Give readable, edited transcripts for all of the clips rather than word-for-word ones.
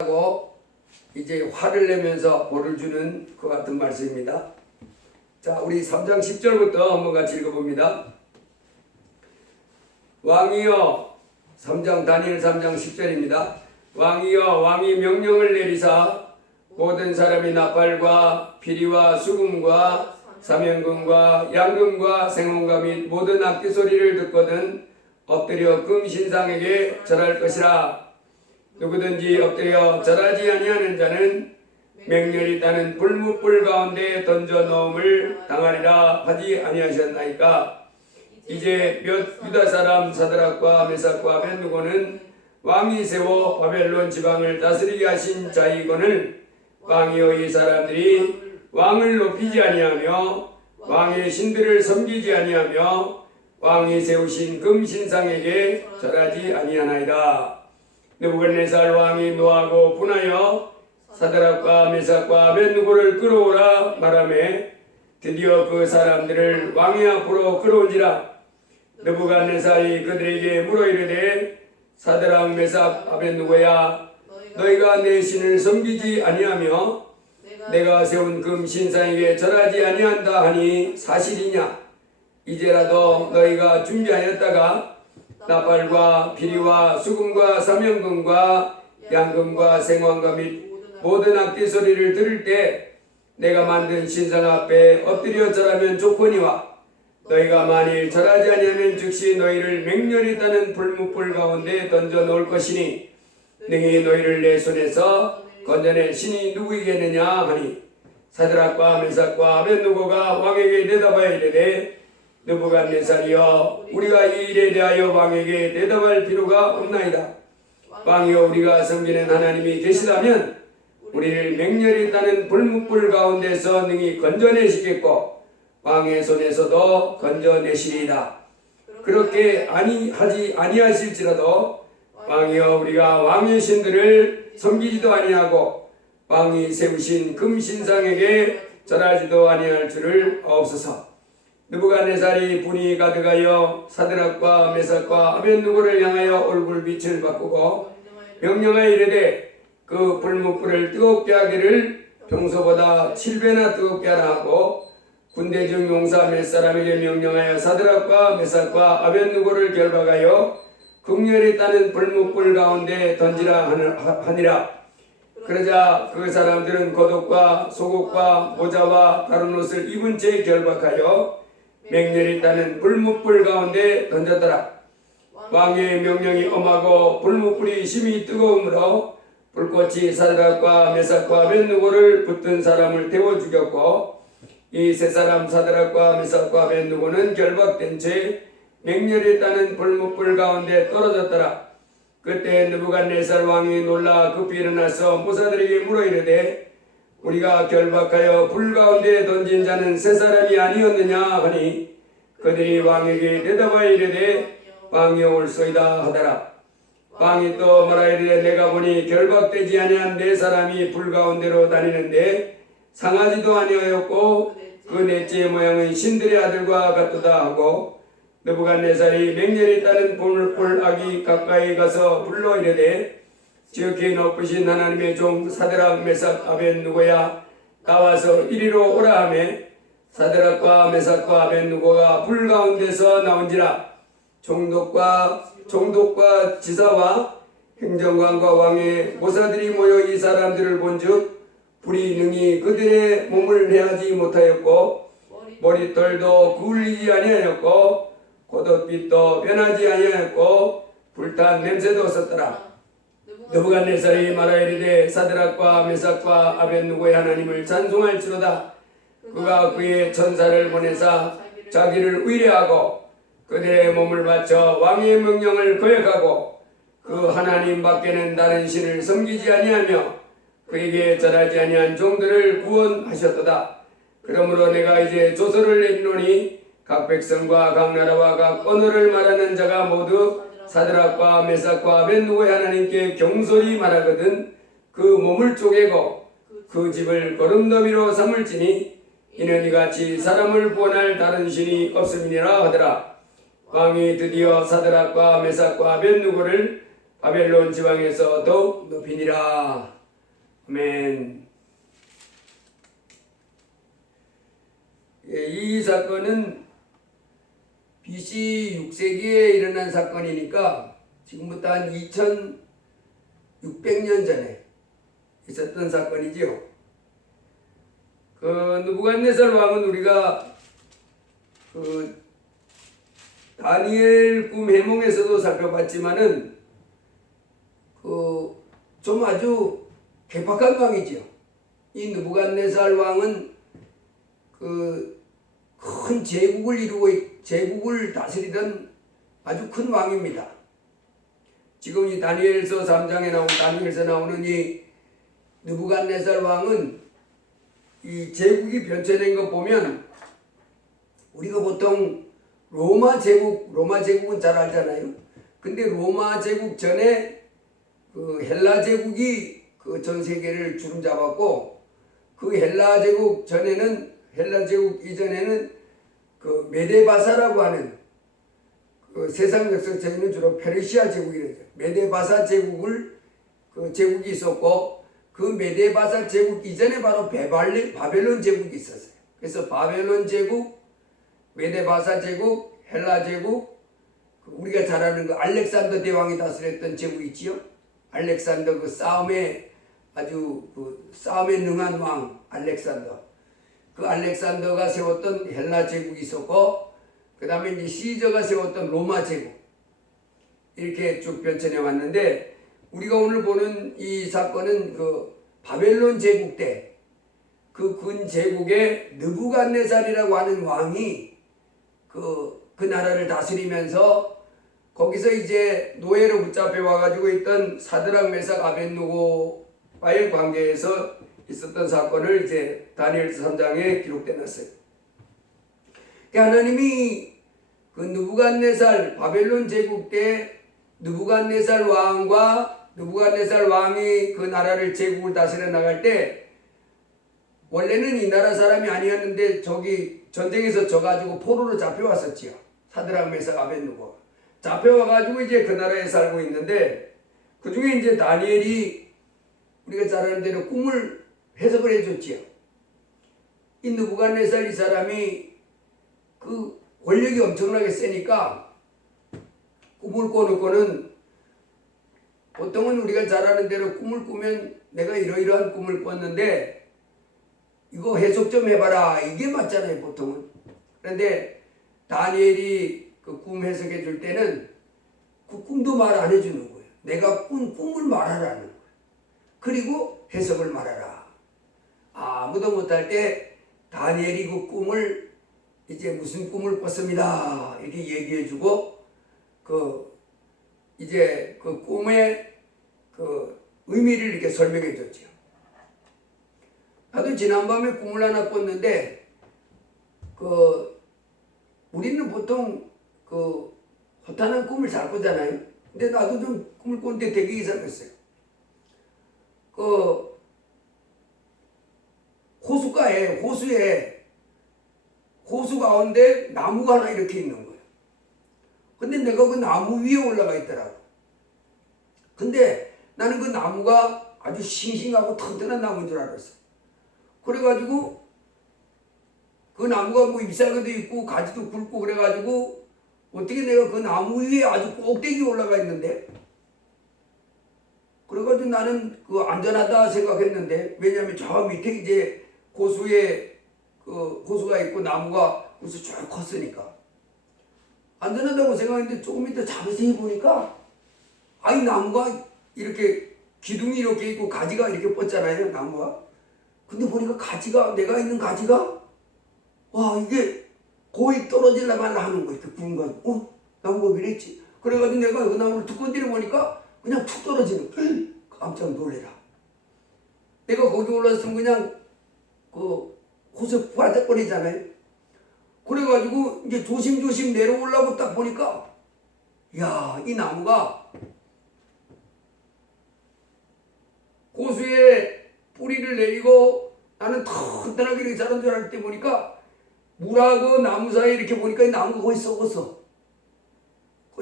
하고 이제 화를 내면서 벌을 주는 그 같은 말씀입니다. 자, 우리 3장 10절부터 한번 같이 읽어봅니다. 왕이여, 3장 다니엘 3장 10절입니다. 왕이여, 왕이 명령을 내리사 모든 사람이 나팔과 피리와 수금과 사면금과 양금과 생홍과 및 모든 악기 소리를 듣거든 엎드려 금신상에게 절할 것이라. 누구든지 엎드려 절하지 아니하는 자는 맹렬히 따는 불뭇불 가운데 던져 넣음을 당하리라 하지 아니하셨나이까. 이제 몇 유다 사람 사드락과 메삭과 아벳느고는 왕이 세워 바벨론 지방을 다스리게 하신 자이거늘 왕이여, 이 사람들이 왕을 높이지 아니하며 왕의 신들을 섬기지 아니하며 왕이 세우신 금신상에게 절하지 아니하나이다. 느부갓네살 왕이 노하고 분하여 사드락과 메삭과 아벳느고를 끌어오라 말하매 드디어 그 사람들을 왕의 앞으로 끌어온지라. 느부갓네살이 그들에게 물어 이르되 사드락 메삭 아벳느고야, 너희가 내 신을 섬기지 아니하며 내가 세운 금신상에게 절하지 아니한다 하니 사실이냐? 이제라도 너희가 준비하였다가 나팔과 피리와 수금과 사면금과 양금과 생황과 및 모든 악기 소리를 들을 때 내가 만든 신상 앞에 엎드려 절하면 좋거니와 너희가 만일 절하지 아니하면 즉시 너희를 맹렬히 따는 불뭇불 가운데 던져 놓을 것이니 능히 너희를 내 손에서 건져낼 신이 누구이겠느냐 하니 사드락과 메삭과 아벳느고가 왕에게 대답하여 이르되 느부갓네살이여, 우리가 이 일에 대하여 왕에게 대답할 필요가 없나이다. 왕이여, 우리가 섬기는 하나님이 계시다면 우리를 맹렬히 따는 불뭇불 가운데서 능히 건져내시겠고 왕의 손에서도 건져내시리이다. 그렇게 하지 아니하실지라도 왕이여, 우리가 왕의 신들을 섬기지도 아니하고 왕이 세우신 금신상에게 절하지도 아니할 줄을 아옵소서. 느부갓네살이 분이 가득하여 사드락과 메삭과 아벳느고를 향하여 얼굴빛을 바꾸고 명령하여 이르되 그 불뭇불을 뜨겁게 하기를 평소보다 7배나 뜨겁게 하라 하고 군대 중 용사 몇 사람에게 명령하여 사드락과 메삭과 아벳느고를 결박하여 극렬히 따는 불뭇불 가운데 던지라 하니라. 그러자 그 사람들은 겉옷과 속옷과 모자와 다른 옷을 입은 채 결박하여 맹렬히 따는 불뭇불 가운데 던졌더라. 왕의 명령이 엄하고 불뭇불이 심히 뜨거우므로 불꽃이 사드락과 메삭과 아벳느고를 붙든 사람을 태워 죽였고 이 세 사람 사드락과 메삭과 아벳느고는 결박된 채 맹렬히 따는 불뭇불 가운데 떨어졌더라. 그때 느부갓네살 왕이 놀라 급히 일어나서 모사들에게 물어 이르되 우리가 결박하여 불 가운데 던진 자는 세 사람이 아니었느냐 하니 그들이 왕에게 대답하여 이르되 왕이여, 올소이다 하더라. 왕이 또 말하이르되 내가 보니 결박되지 아니한 네 사람이 불 가운데로 다니는데 상하지도 아니하였고 그 넷째 모양은 신들의 아들과 같도다 하고 느부갓네살이 맹렬히 따는 불 악이 가까이 가서 불러 이르되 지극히 높으신 하나님의 종 사드락 메삭 아벳느고야, 나와서 이리로 오라 하매 사드락과 메삭과 아벳느고가 불 가운데서 나온지라. 총독과 지사와 행정관과 왕의 모사들이 모여 이 사람들을 본즉 불이 능히 그들의 몸을 해하지 못하였고 머리털도 굴리지 아니하였고 겉옷빛도 변하지 아니하였고 불탄 냄새도 없었더라. 느부갓네살이 말하이르되 사드락과 메삭과 아벳느고의 하나님을 찬송할지로다. 그가 그의 천사를 보내사 자기를 의뢰하고 그들의 몸을 바쳐 왕의 명령을 거역하고 그 하나님 밖에는 다른 신을 섬기지 아니하며 그에게 절하지 아니한 종들을 구원하셨도다. 그러므로 내가 이제 조서를 내리노니 각 백성과 각 나라와 각 언어를 말하는 자가 모두 사드락과 메삭과 아벳느고의 하나님께 경솔히 말하거든 그 몸을 쪼개고 그 집을 거름더미로 삼을지니 이는 이같이 사람을 구원할 다른 신이 없음이니라 하더라. 왕이 드디어 사드락과 메삭과 아벳느고를 바벨론 지방에서 더욱 높이니라. 아멘. 이 사건은 BC 6세기에 일어난 사건이니까 지금부터 한 2600년 전에 있었던 사건이지요. 그 느부갓네살 왕은 우리가 그 다니엘 꿈 해몽에서도 살펴봤지만은 그 좀 아주 괴팍한 왕이지요. 이 느부갓네살 왕은 그 큰 제국을 이루고 제국을 다스리던 아주 큰 왕입니다. 지금 이 다니엘서 3장에 나온 다니엘서 나오는 이 느부갓네살 왕은 이 제국이 변천된 거 보면 우리가 보통 로마 제국은 잘 알잖아요. 근데 로마 제국 전에 그 헬라 제국이 그 전 세계를 주름잡았고, 그 헬라 제국 이전에는 그 메데바사라고 하는 그 세상 역사책에는 주로 페르시아 제국이래요. 메데바사 그 제국이 있었고, 그 메데바사 제국 이전에 바로 바벨론 제국이 있었어요. 그래서 바벨론 제국, 메데바사 제국, 헬라 제국, 우리가 잘 아는 그 알렉산더 대왕이 다스렸던 제국이 있지요. 알렉산더 그 싸움에 능한 왕 알렉산더. 그 알렉산더가 세웠던 헬라 제국이 있었고, 그 다음에 이제 시저가 세웠던 로마 제국. 이렇게 쭉 변천해 왔는데, 우리가 오늘 보는 이 사건은 그 바벨론 제국 때 그 군 제국의 느부갓네살이라고 하는 왕이 그 나라를 다스리면서 거기서 이제 노예로 붙잡혀 와가지고 있던 사드락 메삭 아벳느고와의 관계에서 있었던 사건을 이제 다니엘서 3장에 기록돼 놨어요. 하나님이 그 느부갓네살 바벨론 제국 때 느부갓네살 왕이 그 나라를 제국을 다스려 나갈 때 원래는 이 나라 사람이 아니었는데 저기 전쟁에서 져가지고 포로로 잡혀왔었지요. 사드락 메삭 아벳느고 잡혀와가지고 이제 그 나라에 살고 있는데, 그 중에 이제 다니엘이 우리가 잘 아는 대로 꿈을 해석을 해줬지요. 이 느부갓네살 이 사람이 그 권력이 엄청나게 세니까 꿈을 꿔놓고는, 보통은 우리가 잘 아는 대로 꿈을 꾸면 내가 이러이러한 꿈을 꿨는데 이거 해석 좀 해봐라, 이게 맞잖아요 보통은. 그런데 다니엘이 그 꿈 해석해 줄 때는 그 꿈도 말 안 해주는 거예요. 내가 꾼 꿈을 말하라는 거예요. 그리고 해석을 말하라. 아무도 못할 때 다니엘이 그 꿈을 이제 무슨 꿈을 꿨습니다 이렇게 얘기해 주고, 이제 그 꿈의 그 의미를 이렇게 설명해 줬죠. 나도 지난밤에 꿈을 하나 꿨는데, 우리는 보통 허탄한 꿈을 잘 꾸잖아요. 근데 나도 좀 꿈을 꿨는데 되게 이상했어요. 호수 가운데 나무가 하나 이렇게 있는 거예요. 근데 내가 그 나무 위에 올라가 있더라고. 근데 나는 그 나무가 아주 싱싱하고 튼튼한 나무인 줄 알았어. 그래가지고 그 나무가 뭐 잎사귀도 있고 가지도 굵고 그래가지고 어떻게 내가 그 나무 위에 아주 꼭대기 올라가 있는데, 그래가지고 나는 그 안전하다 생각했는데, 왜냐하면 저 밑에 이제 호수가 있고 나무가 그래서 쭉 컸으니까 안전하다고 생각했는데, 조금 이따 자세히 보니까 이 나무가 이렇게 기둥이 이렇게 있고 가지가 이렇게 뻗잖아요, 나무가. 근데 보니까 내가 있는 가지가 이게 거의 떨어질라 말라 하는 거야. 이렇게 부은 거. 나무가 왜 이랬지? 그래가지고 내가 그 나무를 툭 건드려 보니까 그냥 툭 떨어지는 거야. 깜짝 놀래라. 내가 거기 올랐으면 그냥 호수에 빠져버리잖아요. 그래가지고 이제 조심조심 내려오려고 딱 보니까, 이 나무가 호수에 뿌리를 내리고 나는 튼튼하게 이렇게 자란 줄 알 때 보니까 물하고 나무 사이에 이렇게 보니까 이 나무가 거의 썩었어.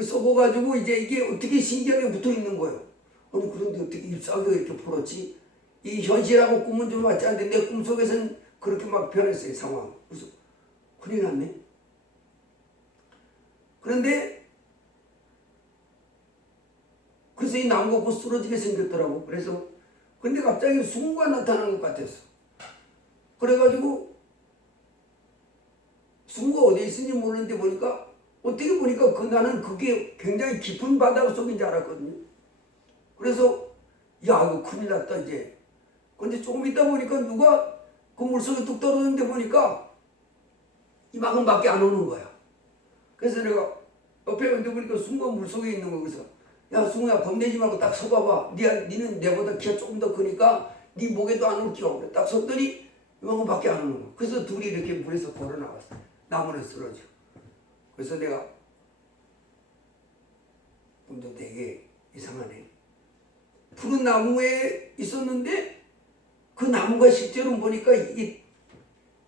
썩어가지고 이제 이게 어떻게 신경에 붙어 있는 거예요. 아니 그런데 어떻게 잎사귀가 이렇게 풀었지? 이 현실하고 꿈은 좀 맞지 않는데 내 꿈속에서는 그렇게 막 변했어요 상황. 그래서 큰일 났네. 그런데 그래서 이 나무가 곧 쓰러지게 생겼더라고. 그래서 근데 갑자기 수군가 나타나는 것 같았어. 그래가지고 수군가 어디에 있는지 모르는데 보니까 어떻게 보니까 나는 그게 굉장히 깊은 바다 속인 줄 알았거든요. 그래서 야 이거 큰일 났다 이제. 근데 조금 있다 보니까 누가 그 물속에 뚝 떨어졌는데 보니까 이만큼밖에 안 오는 거야. 그래서 내가 옆에 언제 보니까 숭가 물속에 있는 거. 그래서 야 숭우야 겁내지 말고 딱 서봐봐. 니는 내보다 키가 조금 더 크니까 네 목에도 안 올게요. 그래. 딱 섰더니 이만큼밖에 안 오는 거. 그래서 둘이 이렇게 물에서 걸어 나왔어. 나무는 쓰러져. 그래서 내가 너 되게 이상하네. 푸른 나무에 있었는데 그 나무가 실제로 보니까 이게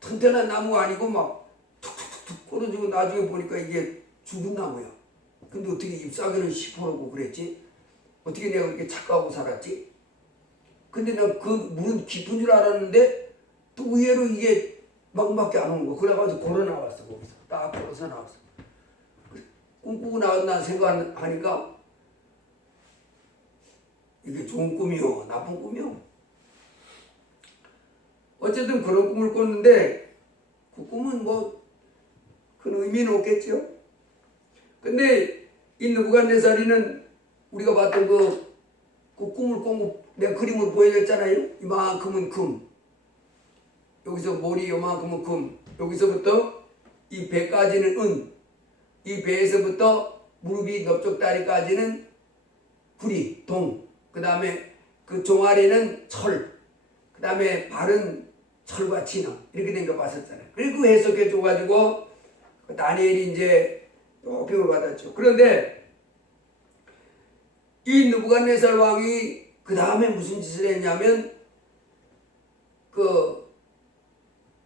튼튼한 나무가 아니고 막 툭툭툭 끊어지고 나중에 보니까 이게 죽은 나무야. 근데 어떻게 잎사귀는 시퍼렇고 그랬지? 어떻게 내가 그렇게 착각하고 살았지? 근데 나 그 물은 깊은 줄 알았는데 또 의외로 이게 막밖에 안 오는 거. 그래가지고 걸어 나왔어. 거기서 딱 걸어서 나왔어. 꿈꾸고 나왔나 생각하니까 이게 좋은 꿈이요 나쁜 꿈이요. 어쨌든 그런 꿈을 꿨는데 그 꿈은 뭐 큰 의미는 없겠죠. 근데 이 느부갓네살이는 우리가 봤던 그 꿈을 꾼 내가 그림을 보여줬잖아요. 이만큼은 금, 여기서 머리 요만큼은 금, 여기서부터 이 배까지는 은, 이 배에서부터 무릎이 넓적다리까지는 구리, 동, 그 다음에 그 종아리는 철, 그 다음에 발은 철과 진화 이렇게 된 거 봤었잖아요. 그리고 해석해 줘가지고 다니엘이 이제 표를 받았죠. 그런데 이 느부갓네살 왕이 그 다음에 무슨 짓을 했냐면 그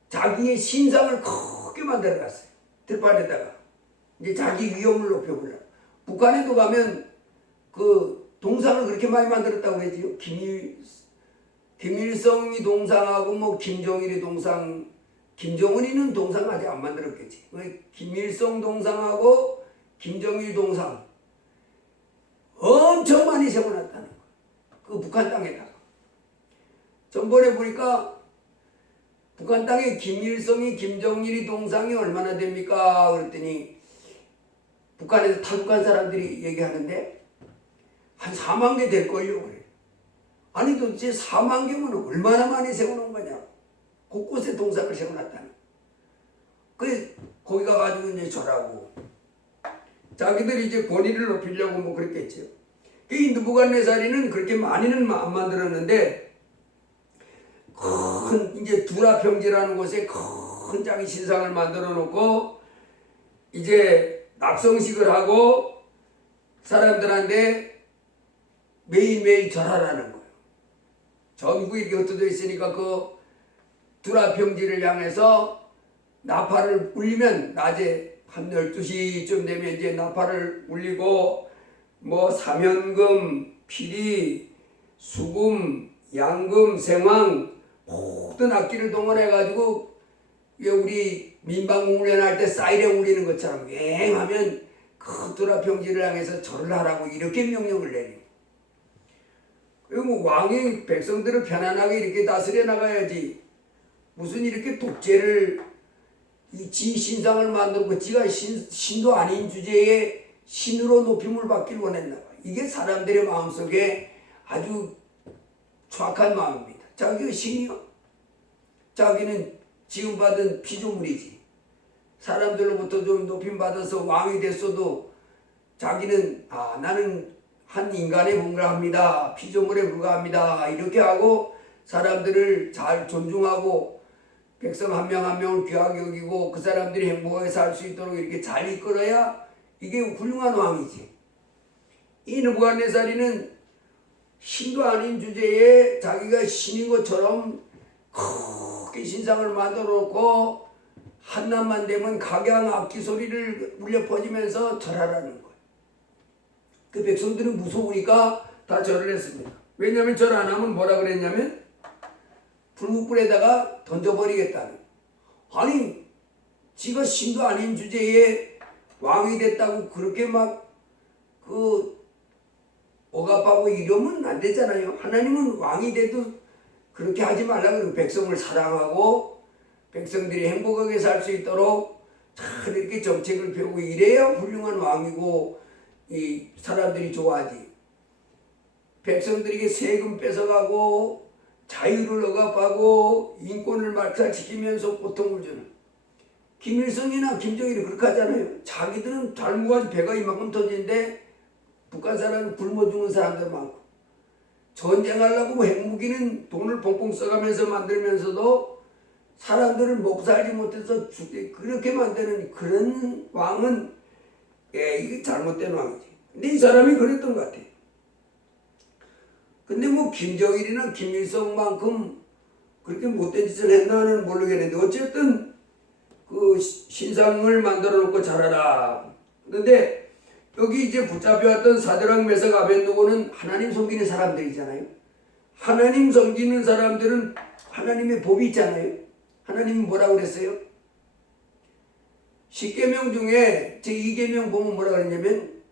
자기의 신상을 크게 만들어놨어요. 들판에다가 이제 자기 위엄을 높여보려고. 북한에도 가면 그 동상을 그렇게 많이 만들었다고 그러지요. 김일성이 동상하고 뭐 김정일이 동상, 김정은이는 동상 아직 안 만들었겠지. 김일성 동상하고 김정일 동상 엄청 많이 세워놨다는 거야. 그 북한 땅에다가. 전번에 보니까 북한 땅에 김일성이 김정일이 동상이 얼마나 됩니까? 그랬더니 북한에서 탈북한 사람들이 얘기하는데 한 4만 개 될걸요. 그래. 아니 도대체 4만 개면 얼마나 많이 세워놓은 거냐. 곳곳에 동상을 세워놨다는. 그 거기 가가지고 이제 절하고 자기들이 이제 권위를 높이려고 뭐 그랬겠죠. 이 느부갓네살이는 그렇게 많이는 안 만들었는데 큰 이제 두라평지라는 곳에 큰 자기 신상을 만들어 놓고 이제 낙성식을 하고 사람들한테 매일매일 절하라는 거예요. 전국에 이렇게 흩어져 있으니까 그 두라평지를 향해서 나팔을 울리면 낮에 한 12시쯤 되면 이제 나팔을 울리고 뭐 사면금, 피리, 수금, 양금, 생황 모든 악기를 동원해가지고 우리 민방공훈련 할 때 사이렌 울리는 것처럼 왱하면 그 두라평지를 향해서 절을 하라고 이렇게 명령을 내려. 그리고 뭐 왕이 백성들을 편안하게 이렇게 다스려 나가야지 무슨 이렇게 독재를 지 신상을 만들고 지가 신도 아닌 주제에 신으로 높임을 받기를 원했나 봐. 이게 사람들의 마음속에 아주 추악한 마음입니다. 자기가 신이요? 자기는 지금 받은 피조물이지. 사람들로부터 좀 높임 받아서 왕이 됐어도 자기는 나는 한 인간에 불과합니다. 피조물에 불과합니다. 이렇게 하고 사람들을 잘 존중하고 백성 한 명 한 명을 귀하게 여기고 그 사람들이 행복하게 살 수 있도록 이렇게 잘 이끌어야 이게 훌륭한 왕이지. 이 느부갓네살이는 신도 아닌 주제에 자기가 신인 것처럼 크게 신상을 만들어 놓고 한낮만 되면 각양 악기 소리를 울려 퍼지면서 절하라는 거예요. 그 백성들은 무서우니까 다 절을 했습니다. 왜냐하면 절 안 하면 뭐라 그랬냐면 불뭇불에다가 던져버리겠다는. 아니 지가 신도 아닌 주제에 왕이 됐다고 그렇게 막 억압하고 이러면 안 되잖아요. 하나님은 왕이 돼도 그렇게 하지 말라고 그러고 백성을 사랑하고 백성들이 행복하게 살 수 있도록 잘 이렇게 정책을 펴고 이래야 훌륭한 왕이고 이 사람들이 좋아하지. 백성들에게 세금 뺏어가고 자유를 억압하고 인권을 말살시키면서 고통을 주는 김일성이나 김정일이 그렇게 하잖아요. 자기들은 달무가지 배가 이만큼 터지는데 북한 사람은 굶어 죽는 사람들 많고 전쟁하려고 핵무기는 돈을 펑펑 써가면서 만들면서도 사람들을 먹고 살지 못해서 죽게 그렇게 만드는 그런 왕은 이게 잘못된 왕이지. 근데 이 사람이 그랬던 것 같아. 근데 뭐 김정일이나 김일성만큼 그렇게 못된 짓을 했나는 모르겠는데 어쨌든 그 신상을 만들어 놓고 잘하라. 그런데 여기 이제 붙잡혀왔던 사드락 메삭 아벳느고는 하나님 섬기는 사람들이잖아요. 하나님 섬기는 사람들은 하나님의 법이 있잖아요. 하나님이 뭐라고 그랬어요? 10계명 중에 제2계명 보면 뭐라고 그랬냐면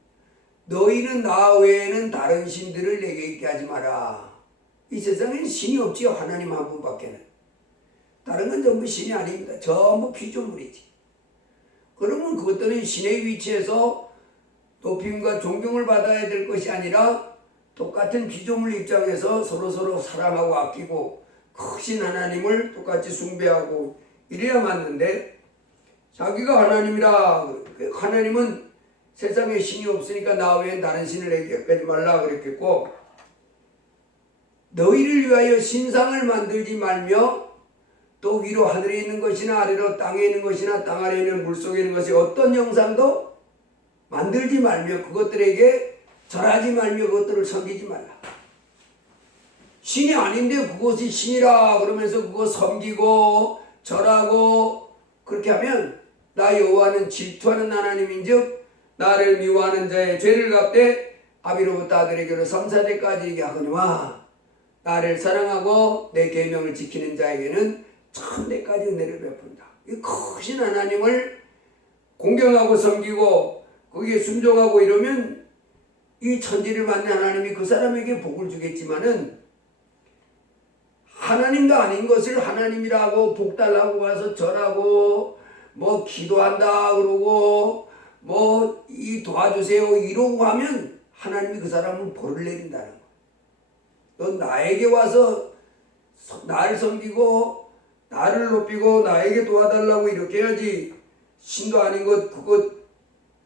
너희는 나 외에는 다른 신들을 내게 있게 하지 마라. 이 세상에는 신이 없지요. 하나님 한 분밖에는. 다른 건 전부 신이 아닙니다. 전부 피조물이지. 그러면 그것들은 신의 위치에서 높임과 존경을 받아야 될 것이 아니라 똑같은 피조물 입장에서 서로서로 사랑하고 아끼고 크신 하나님을 똑같이 숭배하고 이래야 맞는데 자기가 하나님이라 하나님은 세상에 신이 없으니까 나 외엔 다른 신을 내게 하지 말라 그랬겠고 너희를 위하여 신상을 만들지 말며 또 위로 하늘에 있는 것이나 아래로 땅에 있는 것이나 땅 아래에 있는 물속에 있는 것이 어떤 형상도 만들지 말며 그것들에게 절하지 말며 그것들을 섬기지 말라. 신이 아닌데 그것이 신이라 그러면서 그거 섬기고 절하고 그렇게 하면 나 여호와는 질투하는 하나님인즉 나를 미워하는 자의 죄를 갚되 아비로부터 아들에게로 3, 4대까지 이게 하거니와 나를 사랑하고 내 계명을 지키는 자에게는 1000대까지 은혜를 베푼다. 이 크신 하나님을 공경하고 섬기고 거기에 순종하고 이러면 이 천지를 만든 하나님이 그 사람에게 복을 주겠지만은 하나님도 아닌 것을 하나님이라고 복 달라고 와서 절하고 뭐 기도한다 그러고 뭐 이 도와주세요 이러고 하면 하나님이 그 사람은 벌을 내린다는 거야. 넌 나에게 와서 나를 섬기고 나를 높이고 나에게 도와달라고 이렇게 해야지 신도 아닌 것 그것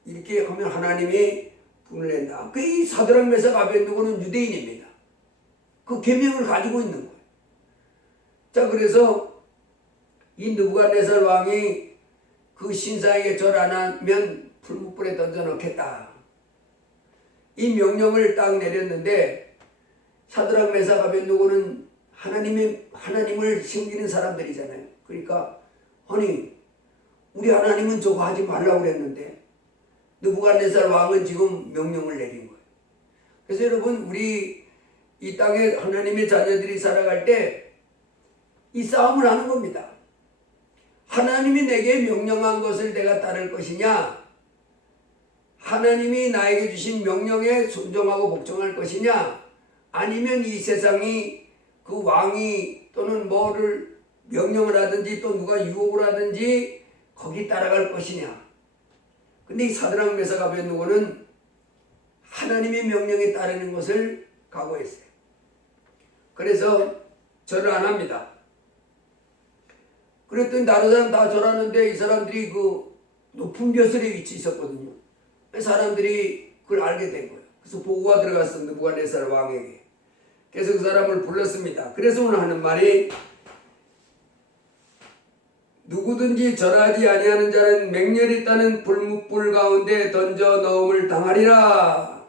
이렇게 하면 하나님이 분을 낸다. 그 이 사드락 메삭 아벳느고는 유대인입니다. 그 계명을 가지고 있는 거예요. 자 그래서 이 느부갓네살 왕이 그 신상에게 절 안 하면 불뭇불에 던져 넣겠다. 이 명령을 딱 내렸는데 사드락 메삭 아벳느고는 하나님을 섬기는 사람들이잖아요. 그러니까 아니 우리 하나님은 저거 하지 말라고 그랬는데 느부갓네살 왕은 지금 명령을 내린 거예요. 그래서 여러분 우리 이 땅에 하나님의 자녀들이 살아갈 때 이 싸움을 하는 겁니다. 하나님이 내게 명령한 것을 내가 따를 것이냐 하나님이 나에게 주신 명령에 순종하고 복종할 것이냐 아니면 이 세상이 그 왕이 또는 뭐를 명령을 하든지 또 누가 유혹을 하든지 거기 따라갈 것이냐. 근데 이 사드락 메삭 아벳느고는 하나님의 명령에 따르는 것을 각오했어요. 그래서 절을 안 합니다. 그랬더니 다른 사람 다 절하는데 이 사람들이 그 높은 벼슬에 위치해 있었거든요. 사람들이 그걸 알게 된 거예요. 그래서 보고가 들어갔습니다. 느부갓네살 왕에게. 그래서 그 사람을 불렀습니다. 그래서 오늘 하는 말이 누구든지 절하지 아니하는 자는 맹렬히 따는 불뭇불 가운데 던져 넣음을 당하리라.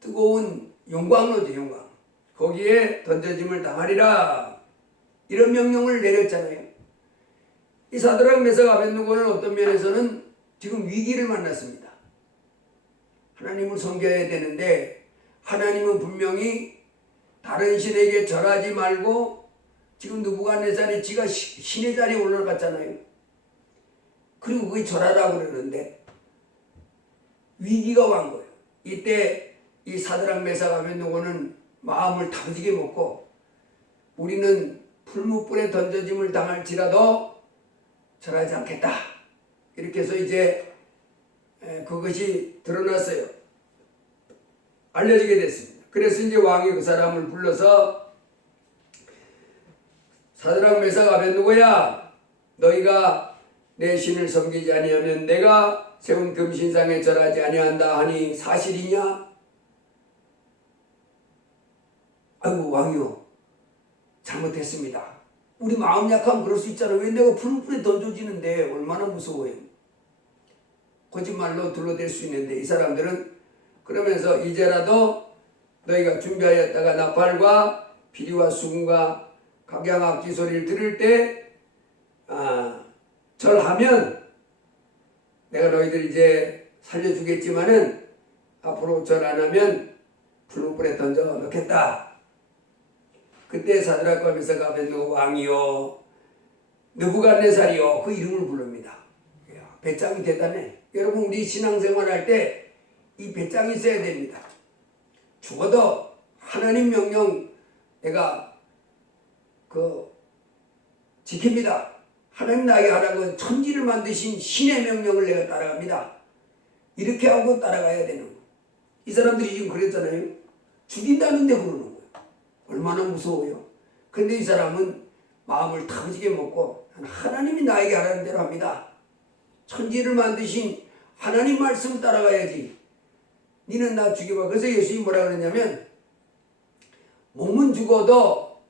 뜨거운 용광로죠, 용광. 거기에 던져짐을 당하리라. 이런 명령을 내렸잖아요. 이 사드락 메삭 아벳느고는 어떤 면에서는 지금 위기를 만났습니다. 하나님을 섬겨야 되는데 하나님은 분명히 다른 신에게 절하지 말고 지금 느부갓네살이 지가 신의 자리에 올라갔잖아요. 그리고 그게 절하라고 그러는데 위기가 온 거예요. 이때 이 사드락 메삭 아벳느고는 마음을 다부지게 먹고 우리는 풀무불에 던져짐을 당할지라도 절하지 않겠다. 이렇게 해서 이제 그것이 드러났어요. 알려지게 됐습니다. 그래서 이제 왕이 그 사람을 불러서 사드락 메삭 아벳느고야, 너희가 내 신을 섬기지 아니하면 내가 세운 금신상에 절하지 아니한다 하니 사실이냐? 아이고 왕이요, 잘못했습니다. 우리 마음 약하면 그럴 수 있잖아요. 왜 내가 풀무불에 던져지는데 얼마나 무서워요. 거짓말로 둘러댈 수 있는데 이 사람들은 그러면서 이제라도 너희가 준비하였다가 나팔과 피리와 수금과 각양악기 소리를 들을 때 절하면 내가 너희들 이제 살려주겠지만은 앞으로 절 안 하면 풀무불에 던져 넣겠다. 그때 사드락과 메삭 아벳느고 왕이요, 느부갓네살이요, 그 이름을 부릅니다. 배짱이 대단해. 여러분, 우리 신앙생활 할 때 이 배짱이 있어야 됩니다. 죽어도 하나님 명령 내가 지킵니다. 하나님 나에게 하라고 천지를 만드신 신의 명령을 내가 따라갑니다. 이렇게 하고 따라가야 되는 거예요. 이 사람들이 지금 그랬잖아요. 죽인다는데 그러는 거예요. 얼마나 무서워요. 근데 이 사람은 마음을 타부지게 먹고 하나님이 나에게 하라는 대로 합니다. 천지를 만드신 하나님 말씀 따라가야지. 니는 나 죽여봐. 그래서 예수님이 뭐라 그러냐면 몸은 죽어도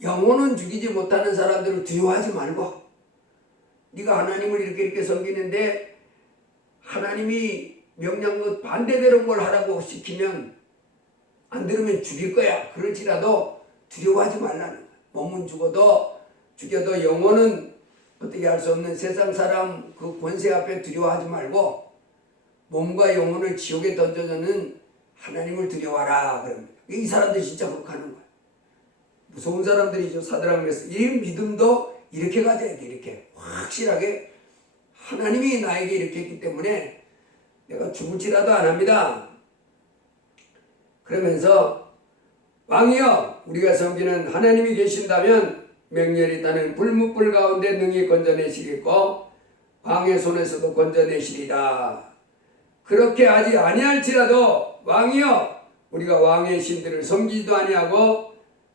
영혼은 죽이지 못하는 사람들을 두려워하지 말고, 네가 하나님을 이렇게 섬기는데 하나님이 명령한 것 반대되는 걸 하라고 시키면 안 들으면 죽일 거야. 그럴지라도 두려워하지 말라는 거야. 몸은 죽여도 영혼은 어떻게 할 수 없는 세상 사람 그 권세 앞에 두려워하지 말고 몸과 영혼을 지옥에 던져주는 하나님을 두려워하라 그럽니다. 이 사람들이 진짜 그렇게 하는 거야. 무서운 사람들이죠. 사드락 메삭. 이 믿음도 이렇게 가져야 돼. 이렇게 확실하게 하나님이 나에게 이렇게 했기 때문에 내가 죽을지라도 안 합니다. 그러면서 왕이여, 우리가 섬기는 하나님이 계신다면 맹렬히 타는 불무불 가운데 능히 건져내시겠고 왕의 손에서도 건져내시리다. 그렇게 하지 아니할지라도 왕이여, 우리가 왕의 신들을 섬기지도 아니하고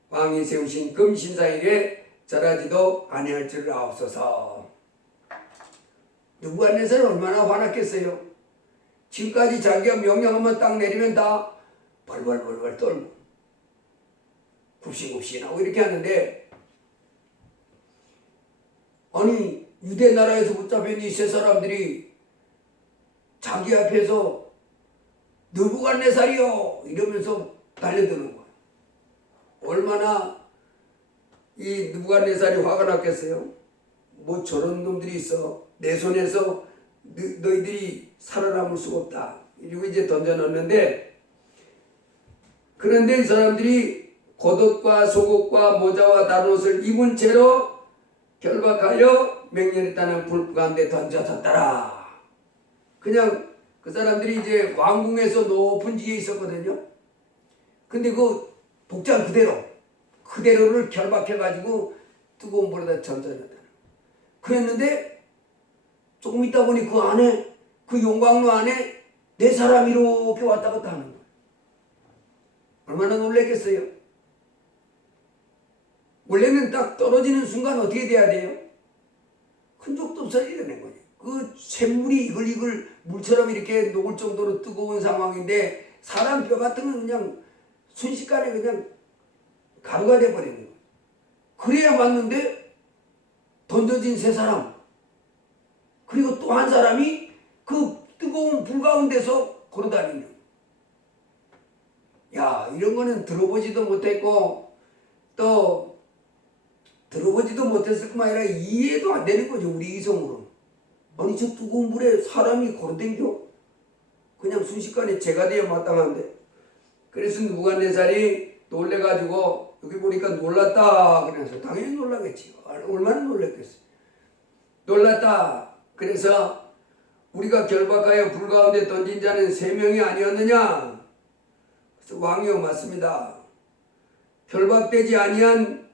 왕이 세우신 금신상에게 절하지도 아니할 줄 아옵소서. 느부갓네살은 얼마나 화났겠어요. 지금까지 자기가 명령하면 딱 내리면 다 벌벌벌벌 떨고 굽신굽신하고 이렇게 하는데, 아니 유대 나라에서 붙잡힌 이 세 사람들이 자기 앞에서 느부갓네살이요 이러면서 달려드는 거예요. 얼마나 이 느부갓네살이 화가 났겠어요. 뭐 저런 놈들이 있어, 내 손에서 너희들이 살아남을 수가 없다 이러고 이제 던져놓는데, 그런데 이 사람들이 겉옷과 속옷과 모자와 다른 옷을 입은 채로 결박하여 맹렬히 타는 불 가운데 던져졌더라. 그냥 그 사람들이 이제 왕궁에서 높은 지에 있었거든요. 근데 그 복장 그대로를 결박해가지고 뜨거운 불에다 던져졌다. 그랬는데 조금 있다 보니 그 안에, 그 용광로 안에 네 사람이 이렇게 왔다 갔다 하는 거예요. 얼마나 놀랬겠어요. 원래는 딱 떨어지는 순간 어떻게 돼야 돼요? 흔적도 없어 이러는 거예요. 그 샘물이 이글 물처럼 이렇게 녹을 정도로 뜨거운 상황인데 사람 뼈 같은 건 그냥 순식간에 그냥 가루가 돼버리는 거예요. 그래야 맞는데 던져진 세 사람, 그리고 또 한 사람이 그 뜨거운 불 가운데서 걸어다니는 거예요. 야, 이런 거는 들어보지도 못했고 또 들어보지도 못했을 뿐만 아니라 이해도 안 되는 거죠. 우리 이성으로. 아니 저 뜨거운 물에 사람이 걸어댕겨? 그냥 순식간에 제가 되어 마땅한데. 그래서 느부갓네살이 놀래가지고 여기 보니까 놀랐다 그래서 당연히 놀라겠지. 얼마나 놀랐겠어. 놀랐다. 그래서 우리가 결박하여 불 가운데 던진 자는 3명이 아니었느냐. 그래서 왕이여 맞습니다. 결박되지 아니한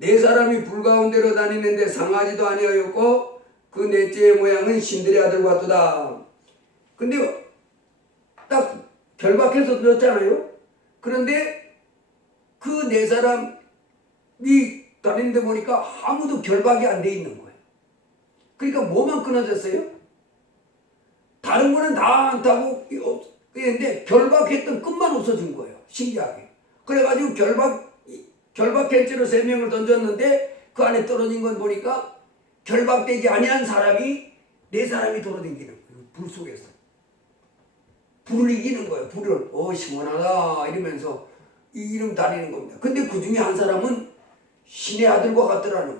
4사람이 불 가운데로 다니는데 상하지도 아니하였고 그 넷째의 모양은 신들의 아들 같도다. 근데 딱 결박해서 넣었잖아요. 그런데 그 4사람이 다니는데 보니까 아무도 결박이 안 돼 있는 거예요. 그러니까 뭐만 끊어졌어요? 다른 거는 다 안 타고 있는데 결박했던 끝만 없어진 거예요. 신기하게. 그래가지고 결박한 채로 3명을 던졌는데 그 안에 떨어진 건 보니까 결박되지 아니한 사람이 4사람이 돌아다니는 거예요. 불 속에서. 불을 이기는 거예요. 불을. 시원하다 이러면서 이름 다니는 겁니다. 근데 그 중에 한 사람은 신의 아들과 같더라는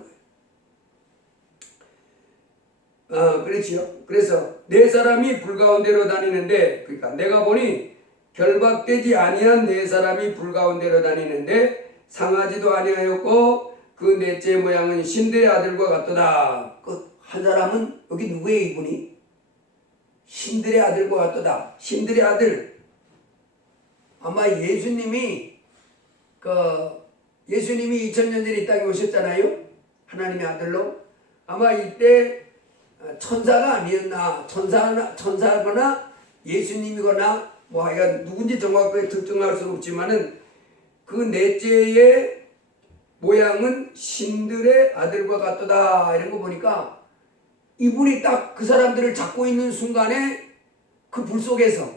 거예요. 그렇지요. 그래서 4사람이 불 가운데로 다니는데, 그러니까 내가 보니 결박되지 아니한 4사람이 불 가운데로 다니는데 상하지도 아니하였고 그 넷째 모양은 신들의 아들과 같도다. 그 한 사람은 여기 누구예요 이분이? 신들의 아들과 같도다. 신들의 아들. 아마 예수님이 2000년 전에 이 땅에 오셨잖아요. 하나님의 아들로. 아마 이때 천사가 아니었나, 천사거나 예수님이거나 뭐 하여간 누군지 정확하게 특정할 수는 없지만은 그 넷째의 모양은 신들의 아들과 같도다. 이런 거 보니까 이분이 딱 그 사람들을 잡고 있는 순간에 그 불 속에서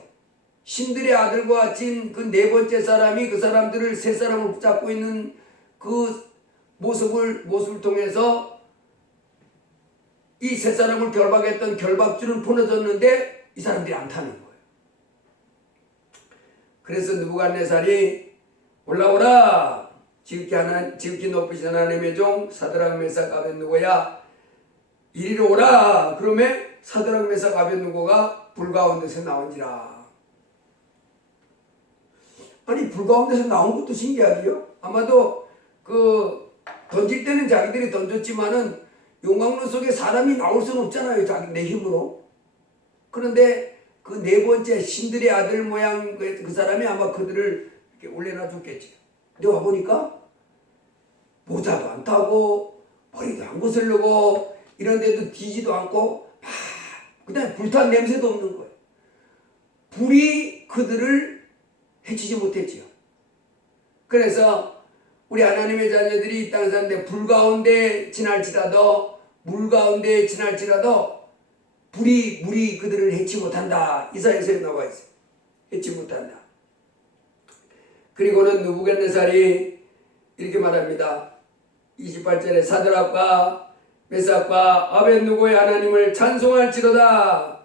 신들의 아들과 같은 그 4번째 사람이 그 사람들을 3사람을 붙잡고 있는 그 모습을 통해서 이 3사람을 결박했던 결박줄은 풀어졌는데 이 사람들이 안 타는 거예요. 그래서 느부갓네살이 올라오라. 지극히 높으신 하나님의 종 사드락 메삭 아벳느고야 이리로 오라. 그러면 사드락 메삭 아벳느고가 불 가운데서 나온지라. 아니 불 가운데서 나온 것도 신기하지요. 아마도 던질 때는 자기들이 던졌지만은 용광로 속에 사람이 나올 수는 없잖아요. 내 힘으로. 그런데 그 4번째 신들의 아들 모양 그 사람이 아마 그들을 이렇게 올려놔 줬겠지. 근데 와보니까 모자도 안 타고 머리도 안 거슬르고 이런데도 뒤지도 않고 그다음에 불탄 냄새도 없는 거예요. 불이 그들을 해치지 못했지요. 그래서 우리 하나님의 자녀들이 이 땅에 사는데 불 가운데 지날지라도 물 가운데 지날지라도 물이 그들을 해치 못한다. 이사야서에 나와 있어요. 해치 못한다. 그리고는 느부갓네살이 이렇게 말합니다. 28절에 사드락과 메삭과 아벳느고의 하나님을 찬송할지로다.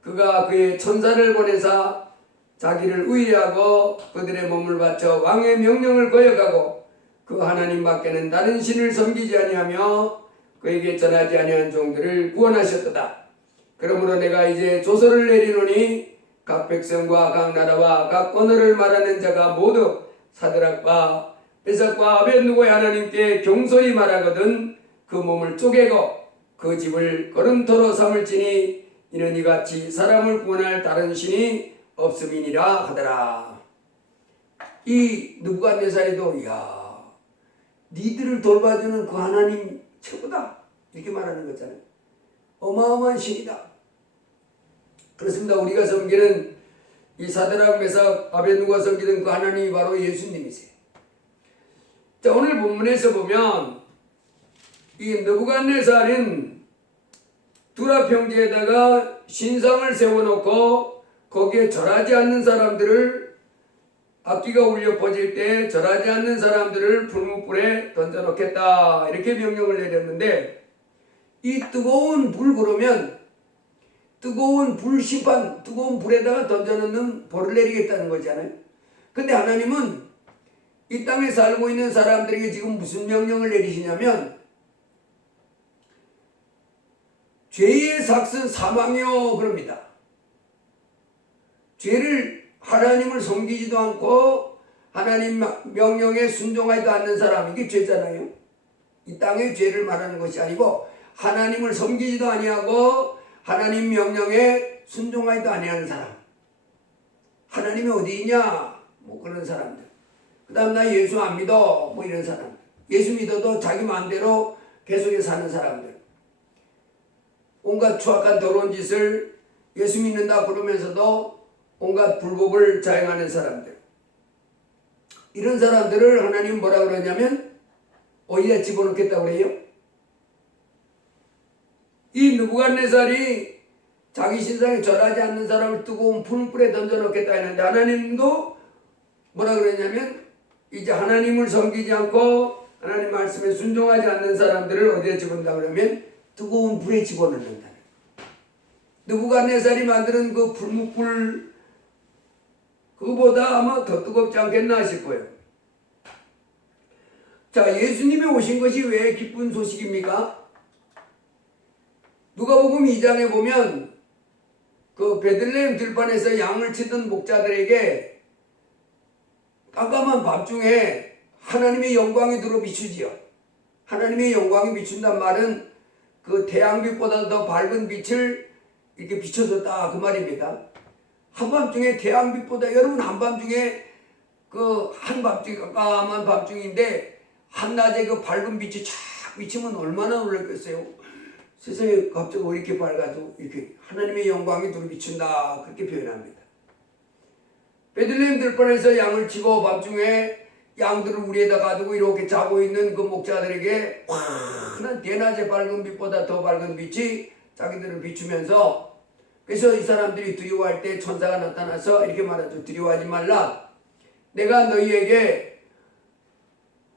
그가 그의 천사를 보내사 자기를 의뢰하고 그들의 몸을 바쳐 왕의 명령을 거역하고 그 하나님 밖에는 다른 신을 섬기지 아니하며 그에게 전하지 아니한 종들을 구원하셨도다. 그러므로 내가 이제 조서를 내리노니 각 백성과 각 나라와 각 언어를 말하는 자가 모두 사드락과 메삭과 아벳느고의 하나님께 경솔히 말하거든 그 몸을 쪼개고 그 집을 거름토로 삼을지니 이는 이같이 사람을 구원할 다른 신이 없음이니라 하더라. 이 느부갓네살이도 니들을 돌봐주는 그 하나님 최고다 이렇게 말하는 거잖아요. 어마어마한 신이다. 그렇습니다. 우리가 섬기는 이 사드락 메삭 아벳느고가 섬기는 그 하나님이 바로 예수님이세요. 자, 오늘 본문에서 보면 이 느부갓네살은 두라 평지에다가 신상을 세워놓고 거기에 절하지 않는 사람들을 악기가 울려 퍼질 때 절하지 않는 사람들을 불못불에 던져놓겠다 이렇게 명령을 내렸는데 이 뜨거운 불 그러면 뜨거운 불 심판 뜨거운 불에다가 던져놓는 벌을 내리겠다는 거잖아요. 근데 하나님은 이 땅에 살고 있는 사람들에게 지금 무슨 명령을 내리시냐면 죄의 삭은 사망이요 그럽니다. 하나님을 섬기지도 않고 하나님 명령에 순종하지도 않는 사람, 이게 죄잖아요. 이 땅의 죄를 말하는 것이 아니고 하나님을 섬기지도 아니하고 하나님 명령에 순종하지도 아니하는 사람. 하나님이 어디 있냐? 뭐 그런 사람들. 그 다음 나 예수 안 믿어. 뭐 이런 사람. 예수 믿어도 자기 마음대로 계속해서 사는 사람들. 온갖 추악한 더러운 짓을 예수 믿는다 그러면서도 온갖 불법을 자행하는 사람들. 이런 사람들을 하나님 뭐라 그러냐면 어디다 집어넣겠다고 그래요? 이 느부갓네살이 자기 신상에 절하지 않는 사람을 뜨거운 풀불에 던져넣겠다 했는데 하나님도 뭐라 그러냐면 이제 하나님을 섬기지 않고 하나님 말씀에 순종하지 않는 사람들을 어디에 집어넣는다 그러면 뜨거운 불에 집어넣는다. 느부갓네살이 만드는 그 불묵불 그거보다 아마 더 뜨겁지 않겠나 싶어요. 자, 예수님이 오신 것이 왜 기쁜 소식입니까? 누가복음 2장에 보면 그 베들레헴 들판에서 양을 치던 목자들에게 깜깜한 밤중에 하나님의 영광이 들어 비추지요. 하나님의 영광이 비춘단 말은 그 태양빛보다 더 밝은 빛을 이렇게 비춰줬다 그 말입니다. 한밤중에 태양빛보다 여러분 한밤중에 그 한밤중에 깜깜한 밤중인데 한낮에 그 밝은 빛이 쫙 비치면 얼마나 놀랐겠어요. 세상에 갑자기 왜 이렇게 밝아도 이렇게 하나님의 영광이 두루 비춘다 그렇게 표현합니다. 베들레헴 들판에서 양을 치고 밤중에 양들을 우리에다 가두고 이렇게 자고 있는 그 목자들에게 환한 대낮의 밝은 빛보다 더 밝은 빛이 자기들을 비추면서 그래서 이 사람들이 두려워할 때 천사가 나타나서 이렇게 말하죠. 두려워하지 말라. 내가 너희에게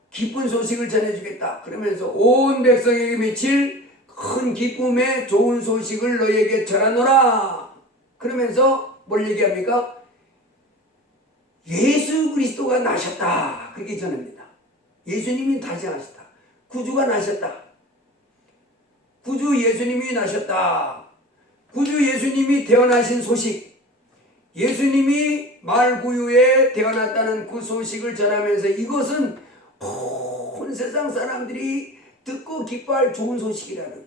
기쁜 소식을 전해주겠다. 그러면서 온 백성에게 미칠 큰 기쁨의 좋은 소식을 너희에게 전하노라. 그러면서 뭘 얘기합니까? 예수 그리스도가 나셨다. 그렇게 전합니다. 예수님이 다시 나셨다. 구주가 나셨다. 구주 예수님이 나셨다. 구주 예수님이 태어나신 소식, 예수님이 말구유에 태어났다는 그 소식을 전하면서 이것은 온 세상 사람들이 듣고 기뻐할 좋은 소식이라는.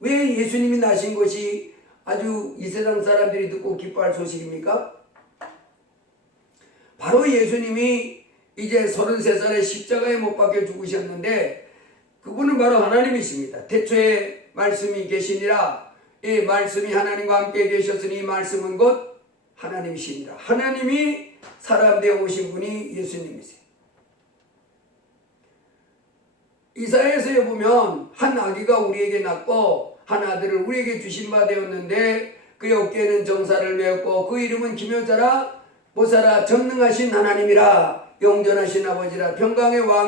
왜 예수님이 나신 것이 아주 이 세상 사람들이 듣고 기뻐할 소식입니까? 바로 예수님이 이제 33살에 십자가에 못 박혀 죽으셨는데 그분은 바로 하나님이십니다. 태초에 말씀이 계시니라. 이 말씀이 하나님과 함께 계셨으니 이 말씀은 곧 하나님이십니다. 하나님이 사람 되어 오신 분이 예수님이세요. 이사야서에 보면 한 아기가 우리에게 낳고 한 아들을 우리에게 주신 바 되었는데 그의 어깨에는 정사를 메었고 그 이름은 기묘자라 보살아 전능하신 하나님이라 영전하신 아버지라 평강의 왕